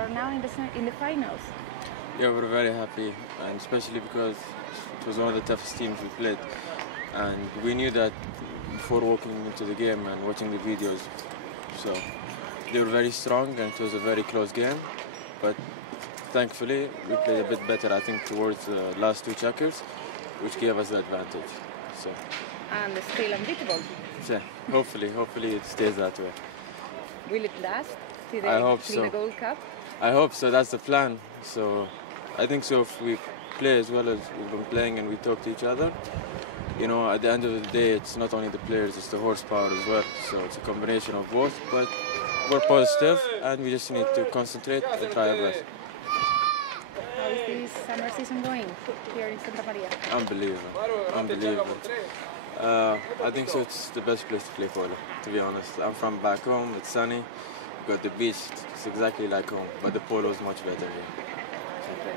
are now in the finals. Yeah, we're very happy, and especially because it was one of the toughest teams we played, and we knew that before walking into the game and watching the videos. So they were very strong, and it was a very close game. But thankfully, we played a bit better, I think, towards the last two checkers, which gave us the advantage. So. And still unbeatable. Yeah, hopefully it stays that way. Will it last till I hope so. the Gold Cup? I hope so. That's the plan. So I think so. If we play as well as we've been playing and we talk to each other, you know, at the end of the day, it's not only the players, it's the horsepower as well. So it's a combination of both. But we're positive, and we just need to concentrate and try our best. How is this summer season going here in Santa Maria? Unbelievable. I think so. It's the best place to play polo, to be honest. I'm from back home. It's sunny. We've got the beach. It's exactly like home, but the polo is much better here. Okay.